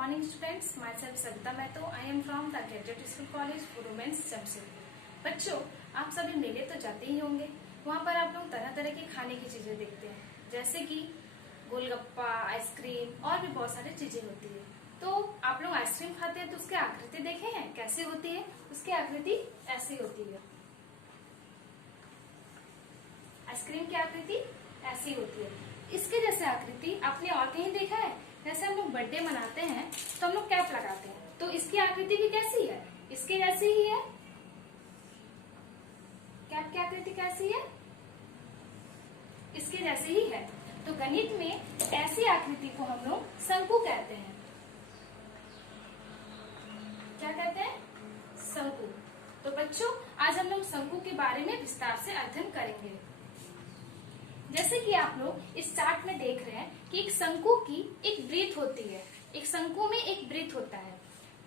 morning students, myself Savita Mehto. I am from the Graduate School College for Women's Jamshedpur. बच्चों, आप सभी मेले तो जाते ही होंगे। वहाँ पर आप लोग तरह तरह की खाने की चीजें देखते हैं, जैसे कि गोलगप्पा, आइसक्रीम और भी बहुत सारी चीजें होती है। तो आप लोग आइसक्रीम खाते हैं तो उसकी आकृति देखे हैं कैसे होती है? उसकी आकृति ऐसी होती है। आइसक्रीम की आकृति ऐसी होती है। इसके जैसे आकृति आपने और कहीं देखा है? जैसे हम लोग बर्थडे मनाते हैं तो हम लोग कैप लगाते हैं, तो इसकी आकृति भी कैसी है? इसके जैसी ही है। कैप की आकृति कैसी है? इसके जैसे ही है। तो गणित में ऐसी आकृति को हम लोग शंकु कहते हैं। क्या कहते हैं? शंकु। तो बच्चों, आज हम लोग शंकु के बारे में विस्तार से अध्ययन करेंगे। जैसे कि आप लोग इस चार्ट में देख रहे हैं कि एक शंकु की एक वृत्त होती है। एक शंकु में एक वृत्त होता है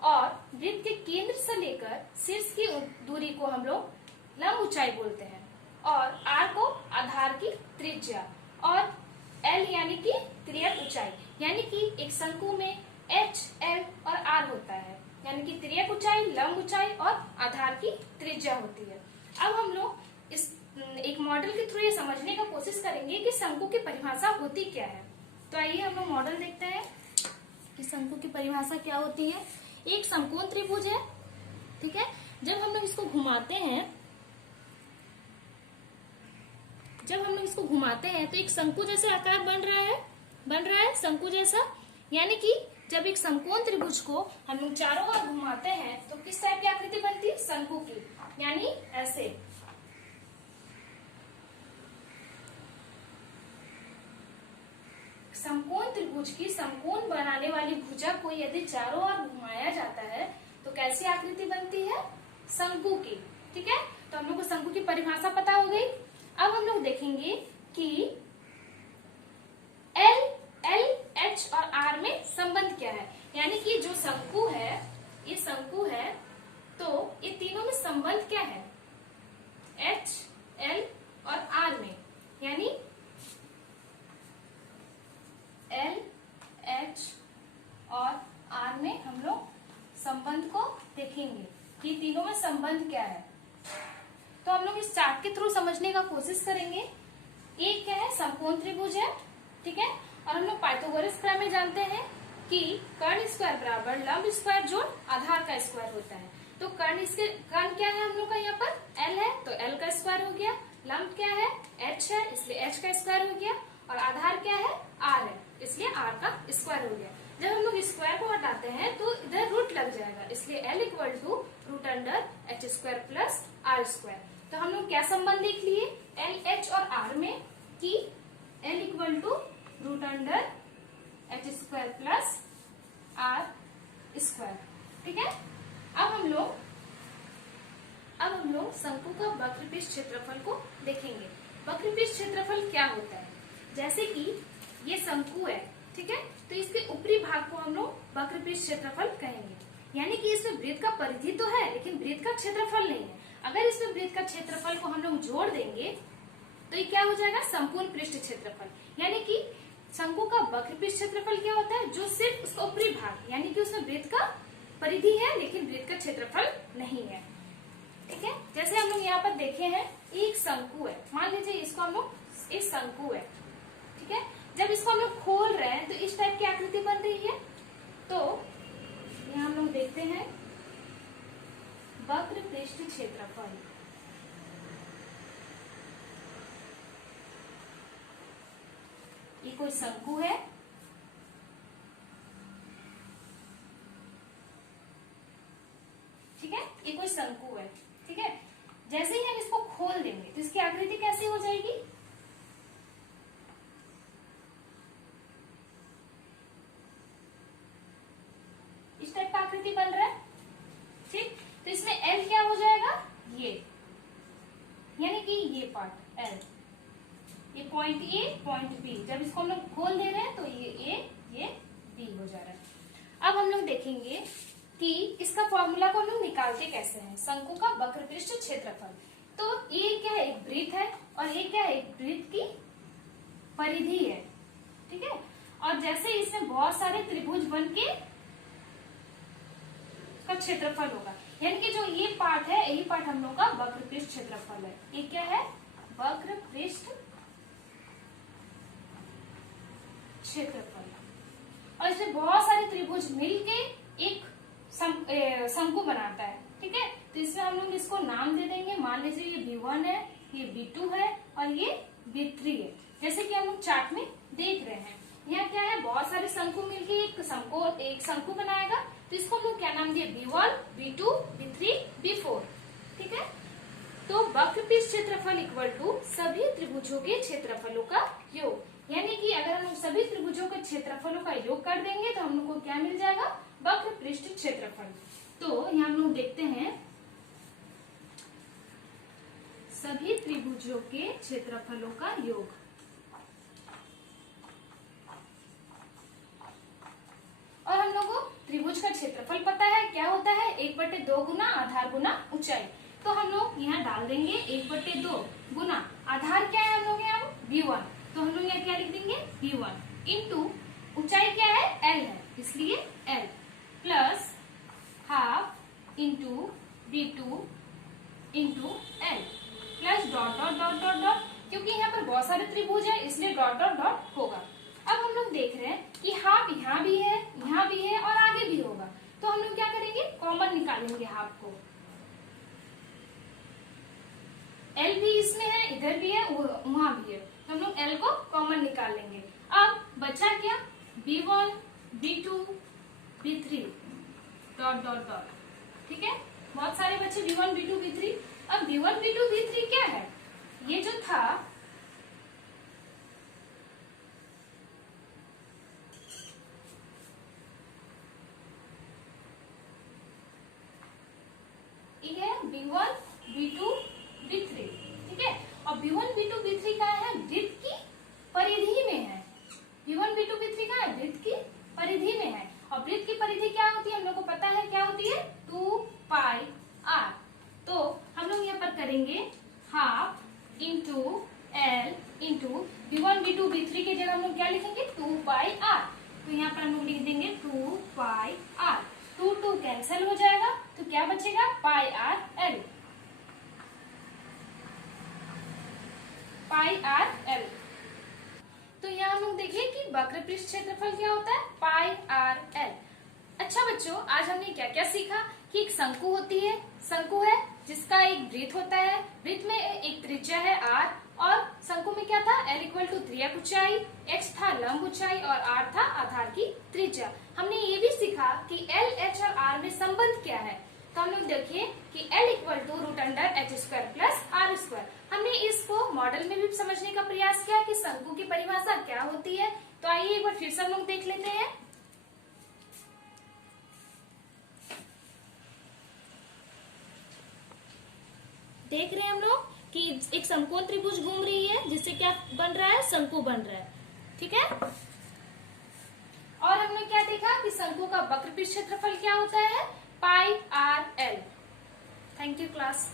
और वृत्त के केंद्र से लेकर शीर्ष की दूरी को हम लोग लंब ऊंचाई बोलते हैं और आर को आधार की त्रिज्या और एल यानी कि तिर्यक ऊंचाई। यानी कि एक शंकु में एच, एल और आर होता है, यानी कि तिर्यक ऊंचाई, लंब ऊंचाई और आधार की त्रिज्या होती है। अब हम लोग इस एक मॉडल के थ्रू ये समझने का कोशिश करेंगे कि शंकु की परिभाषा होती क्या है। तो आइए हम लोग मॉडल देखते हैं कि शंकु की परिभाषा क्या होती है। एक समकोण त्रिभुज है, ठीक है। जब हम लोग इसको घुमाते हैं तो एक शंकु जैसा आकार बन रहा है शंकु जैसा। यानी कि जब एक समकोण त्रिभुज को हम लोग चारों ओर घुमाते हैं तो किस टाइप की आकृति बनती है? शंकु की, यानी ऐसे। समकोण त्रिभुज की समकोण बनाने वाली भुजा को यदि चारों ओर घुमाया जाता है तो कैसी आकृति बनती है? शंकु की, ठीक है। तो हम लोग को शंकु की परिभाषा पता हो गई। अब हम लोग देखेंगे कि एल, एच और आर में संबंध क्या है। यानी कि जो शंकु है, ये शंकु है, तो ये तीनों में संबंध क्या है? एच, एल और आर में। यानी एल, एच और आर में हम लोग संबंध को देखेंगे कि तीनों में संबंध क्या है। तो हम लोग इस चार्ट के थ्रू समझने का कोशिश करेंगे। एक क्या है? समकोण त्रिभुज है, ठीक है। और हम लोग पाइथागोरस प्रमेय जानते हैं कि कर्ण स्क्वायर बराबर लंब स्क्वायर जोड़ आधार का स्क्वायर होता है। तो कर्ण क्या है हम लोग का? यहाँ पर एल है तो एल का स्क्वायर हो गया। लंब क्या है? एच है, इसलिए एच का स्क्वायर हो गया। और आधार क्या है? आर है, इसलिए आर का स्क्वायर हो गया। जब हम लोग स्क्वायर को हटाते हैं तो इधर रूट लग जाएगा, इसलिए L equal to root under H square plus R square. तो हम लोग क्या संबंध देख लिए एल, एच और आर में कि L equal to root under H square plus R square, ठीक है। अब हम लोग शंकु का वक्रपृष्ठ क्षेत्रफल को देखेंगे। वक्रपृष्ठ क्षेत्रफल क्या होता है? जैसे कि ये शंकु है, ठीक है, तो इसके ऊपरी भाग को हम लोग वक्रपृष्ठ क्षेत्रफल कहेंगे। यानी कि इसमें वृत्त का परिधि तो है लेकिन वृत्त का क्षेत्रफल नहीं है। अगर इसमें वृत्त का क्षेत्रफल को हम लोग जोड़ देंगे तो ये क्या हो जाएगा? संपूर्ण पृष्ठ क्षेत्रफल। यानी कि शंकु का वक्रपृष्ठ क्षेत्रफल क्या होता है? जो सिर्फ उसका ऊपरी भाग, यानी कि उसमें वृत्त का परिधि है लेकिन वृत्त का क्षेत्रफल नहीं है, ठीक है। जैसे हम लोग यहाँ पर देखे हैं, एक शंकु है, मान लीजिए इसको हम लोग, एक शंकु है, ठीक है। जब इसको हम लोग खोल रहे हैं तो इस टाइप की आकृति बन रही है। तो यहाँ हम लोग देखते हैं वक्रपृष्ठ क्षेत्रफल। ये कोई शंकु है, ठीक है, ये कोई शंकु है, ठीक है। जैसे ही हम इसको खोल देंगे तो इसकी आकृति कैसी हो जाएगी? इस टाइप का आकृति बन रहा है, ठीक। तो इसमें एल क्या हो जाएगा? ये, यानी कि ये पार्ट एल, ये पॉइंट ए, पॉइंट बी। जब इसको हम लोग खोल दे रहे हैं तो ये ए, ये बी हो जा रहा है। अब हम लोग देखेंगे कि इसका फॉर्मूला को हम लोग निकालते कैसे हैं। शंकु का वक्रपृष्ठ क्षेत्रफल, तो ये क्या है? एक वृत्त है और ये क्या है? एक वृत्त की परिधि है, ठीक है। और जैसे इसमें बहुत सारे त्रिभुज बन के का क्षेत्रफल होगा। यानी कि जो ये पार्ट है, यही पार्ट हम लोग का वक्र पृष्ठ क्षेत्रफल है। ये क्या है? वक्र पृष्ठ क्षेत्रफल। और इसमें बहुत सारे त्रिभुज मिलके एक शंकु बनाता है। ठीक है, तो इसमें हम लोग इसको नाम दे देंगे। मान लीजिए ये B1 है, ये B2 है और ये B3 है, जैसे कि हम लोग चार्ट में देख रहे हैं। यहाँ क्या है? बहुत सारे शंकु मिलके एक शंकु बनाएगा। तो इसको हम लोग क्या नाम दिए? B1, B2, B3, B4। ठीक है, तो वक्र पृष्ठ क्षेत्रफल इक्वल टू सभी त्रिभुजों के क्षेत्रफलों का योग। यानी कि अगर हम सभी त्रिभुजों के क्षेत्रफलों का योग कर देंगे तो हम लोग को क्या मिल जाएगा? वक्र पृष्ठ क्षेत्रफल। तो यहाँ हम लोग देखते हैं सभी त्रिभुजों के क्षेत्रफलों का योग। और हम लोग को त्रिभुज का क्षेत्रफल पता है क्या होता है? 1/2 गुना आधार गुना ऊंचाई। तो हम लोग यहाँ डाल देंगे 1/2 गुना आधार क्या है हम लोग यहाँ? B1। तो हम लोग यहाँ क्या लिख देंगे? B1 इंटू ऊंचाई क्या है? L है, इसलिए L plus half into B2 into L plus dot dot dot dot dot, क्योंकि यहाँ पर बहुत सारे त्रिभुज है इसलिए डॉट डॉट डॉट होगा। अब हम लोग देख रहे हैं कि हाफ यहाँ भी है, यहाँ भी है और आगे भी होगा। तो हम लोग क्या करेंगे? कॉमन निकालेंगे हाफ को। L भी इसमें है, इधर भी है, वहां भी है, तो हम लोग L को कॉमन निकाल लेंगे। अब बचा क्या? B1, B2, B3 dot dot dot. ठीक है, बहुत सारे बच्चे B1, B2, B3। अब B1, B2, B3 क्या है? ये जो था ये B1, B2, B3। ठीक है, और B1, B2, B3 का है? वृत्त की परिधि में है। B1, B2, B3 का है? वृत्त की परिधि में है। और वृत्त की परिधि क्या होती है? हम लोग को पता है क्या होती है? 2πr। तो हम लोग यहाँ पर करेंगे half into L into B1, B2, B3 के जगह हम लोग क्या लिखेंगे? 2πr। तो यहाँ पर हम लोग लिख देंगे 2πr। 2 कैंसिल हो जाएगा तो क्या बचेगा? πrl। πrl। तो यहाँ हम लोग देखिए कि वक्र पृष्ठ क्षेत्रफल क्या होता है? πrl। अच्छा बच्चों, आज हमने क्या क्या सीखा? कि एक शंकु होती है, शंकु है जिसका एक वृत्त होता है, वृत्त में एक त्रिज्या है r, और शंकु में क्या था? L इक्वल टू त्रियक ऊंचाई, h था लंब ऊंचाई और r था आधार की त्रिज्या। हमने ये भी सीखा कि L, h और r में संबंध क्या है। तो हम लोग देखिए कि L equal to √h² plus r²। हमने इसको मॉडल में भी समझने का प्रयास किया कि शंकु की परिभाषा क्या होती है। तो आइए एक बार फिर से हम लोग देख लेते हैं। देख रहे हैं हम लोग कि एक समकोण त्रिभुज घूम रही है जिससे क्या बन रहा है? शंकु बन रहा है। ठीक है, और हमने क्या देखा कि शंकु का वक्र पृष्ठ क्षेत्रफल क्या होता है? πrl। Thank you class.